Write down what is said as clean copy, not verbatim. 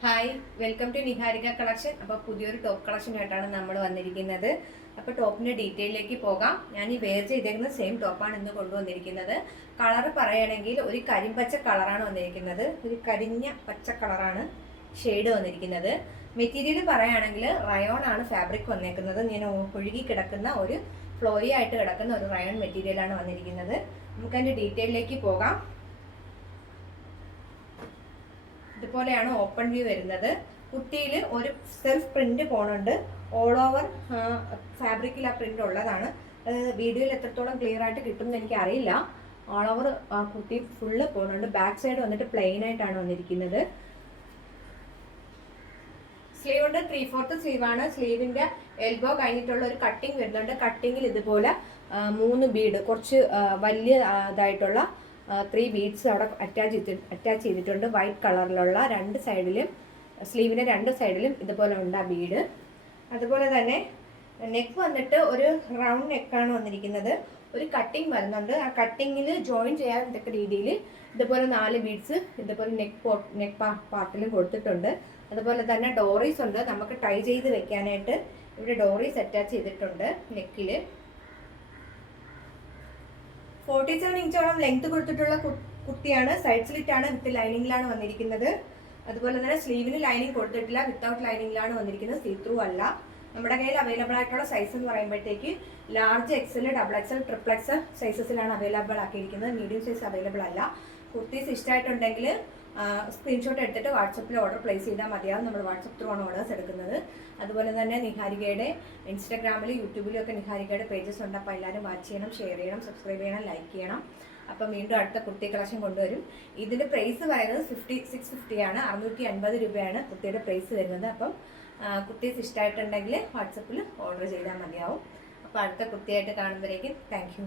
Hi, welcome to Niharika collection. അപ്പോൾ പുതിയൊരു top കളക്ഷനായിട്ടാണ് നമ്മൾ വന്നിരിക്കുന്നത്. അപ്പോൾ ടോപ്പിൻ്റെ ഡീറ്റെയിലേക്ക് പോകാം. ഞാൻ ഈ വെയർ ചെയ്തേക്കുന്ന സെയിം ടോപ്പാണ് ഇന്ന് കൊണ്ടുവന്നിരിക്കുന്നത്. കളർ പറയുകയാണെങ്കിൽ ഒരു കരിമ്പച്ച കളറാണ് വന്നിരിക്കുന്നത്. ഒരു കരിഞ്ഞ പച്ച കളറാണ് ഷെയ്ഡ് വന്നിരിക്കുന്നത്. മെറ്റീരിയൽ പറയുകയാണെങ്കിൽ റയോൺ ആണ് ഫാബ്രിക് വന്നേക്കുന്നത്. ഞാൻ ഒഴുകി കിടക്കുന്ന ഒരു ഫ്ലോയി ആയിട്ട് കിടക്കുന്ന ഒരു റയോൺ മെറ്റീരിയലാണ് വന്നിരിക്കുന്നത്. നമുക്കതിൻ്റെ ഡീറ്റെയിലേക്ക് പോകാം. ഇതുപോലെയാണ് ഓപ്പൺ വ്യൂ വരുന്നത്. കുട്ടിയിൽ ഒരു സെൽഫ് പ്രിന്റ് പോണുണ്ട്. ഓൾ ഓവർ ഫാബ്രിക്കിൽ ആ പ്രിന്റ് ഉള്ളതാണ്. വീഡിയോയിൽ എത്രത്തോളം ക്ലിയർ ആയിട്ട് കിട്ടുമെന്ന് എനിക്ക് അറിയില്ല. ഓൾ ഓവർ കുട്ടി ഫുള്ള് പോകുന്നുണ്ട്. ബാക്ക് സൈഡ് വന്നിട്ട് പ്ലെയിൻ ആയിട്ടാണ് വന്നിരിക്കുന്നത്. സ്ലീവുണ്ട് 3/4 സ്ലീവാണ്. സ്ലീവിന്റെ എൽബോ കഴിഞ്ഞിട്ടുള്ള ഒരു കട്ടിങ് വരുന്നുണ്ട്. കട്ടിങ്ങിൽ ഇതുപോലെ 3 ബീഡ് കുറച്ച് വലിയ ഇതായിട്ടുള്ള 3 ബീഡ്സ് അവിടെ അറ്റാച്ച് ചെയ്തിട്ടുണ്ട്. വൈറ്റ് കളറിലുള്ള രണ്ട് സൈഡിലും, സ്ലീവിൻ്റെ രണ്ട് സൈഡിലും ഇതുപോലെ ഉണ്ട് ആ ബീഡ്. അതുപോലെ തന്നെ നെക്ക് വന്നിട്ട് ഒരു റൗണ്ട് നെക്കാണ് വന്നിരിക്കുന്നത്. ഒരു കട്ടിങ് വരുന്നുണ്ട്. ആ കട്ടിങ്ങിൽ ജോയിൻ ചെയ്യാൻ തക്ക രീതിയിൽ ഇതുപോലെ 4 ബീഡ്സ് ഇതുപോലെ നെക്ക് പാർട്ടിലും കൊടുത്തിട്ടുണ്ട്. അതുപോലെ തന്നെ ഡോറീസ് ഉണ്ട്. നമുക്ക് ടൈ ചെയ്ത് വെക്കാനായിട്ട് ഇവിടെ ഡോറീസ് അറ്റാച്ച് ചെയ്തിട്ടുണ്ട് നെക്കിൽ. 47 ഇഞ്ചോളം ലെങ്ത് കൊടുത്തിട്ടുള്ള കുർത്തിയാണ്. സൈഡ് സ്ലിറ്റ് ആണ്, വിത്ത് ലൈനിങ്ങിലാണ് വന്നിരിക്കുന്നത്. അതുപോലെ തന്നെ സ്ലീവിന് ലൈനിങ് കൊടുത്തിട്ടില്ല, വിത്തൗട്ട് ലൈനിങ്ങിലാണ് വന്നിരിക്കുന്നത്. സീ ത്രൂ അല്ല. നമ്മുടെ കയ്യിൽ അവൈലബിൾ ആയിട്ടുള്ള സൈസ് എന്ന് പറയുമ്പോഴത്തേക്ക് large XL, double XL, triple XL സൈസസിലാണ് അവൈലബിൾ ആക്കിയിരിക്കുന്നത്. മീഡിയം സൈസ് അവൈലബിൾ അല്ല. കുർത്തീസ് ഇഷ്ടമായിട്ടുണ്ടെങ്കിൽ സ്ക്രീൻഷോട്ട് എടുത്തിട്ട് വാട്സപ്പിൽ ഓർഡർ പ്ലേസ് ചെയ്താൽ മതിയാവും. നമ്മൾ വാട്സപ്പ് ത്രൂ ആണ് ഓർഡേഴ്സ് എടുക്കുന്നത്. അതുപോലെ തന്നെ നിഹാരികയുടെ ഇൻസ്റ്റാഗ്രാമിലും യൂട്യൂബിലും ഒക്കെ നിഹാരികയുടെ പേജസ് ഉണ്ട്. അപ്പോൾ എല്ലാവരും വാച്ച് ചെയ്യണം, ഷെയർ ചെയ്യണം, സബ്സ്ക്രൈബ് ചെയ്യണം, ലൈക്ക് ചെയ്യണം. അപ്പം വീണ്ടും അടുത്ത കുർത്തി കളക്ഷൻ കൊണ്ടുവരും. ഇതിൻ്റെ പ്രൈസ് പറയുന്നത് 650 ആണ്. 650 രൂപയാണ് കുർത്തിയുടെ പ്രൈസ് വരുന്നത്. അപ്പം കുർത്തീസ് ഇഷ്ടമായിട്ടുണ്ടെങ്കിൽ വാട്സപ്പിൽ ഓർഡർ ചെയ്താൽ മതിയാവും. അപ്പോൾ അടുത്ത കുർത്തിയായിട്ട് കാണുമ്പോഴേക്കും താങ്ക് യു.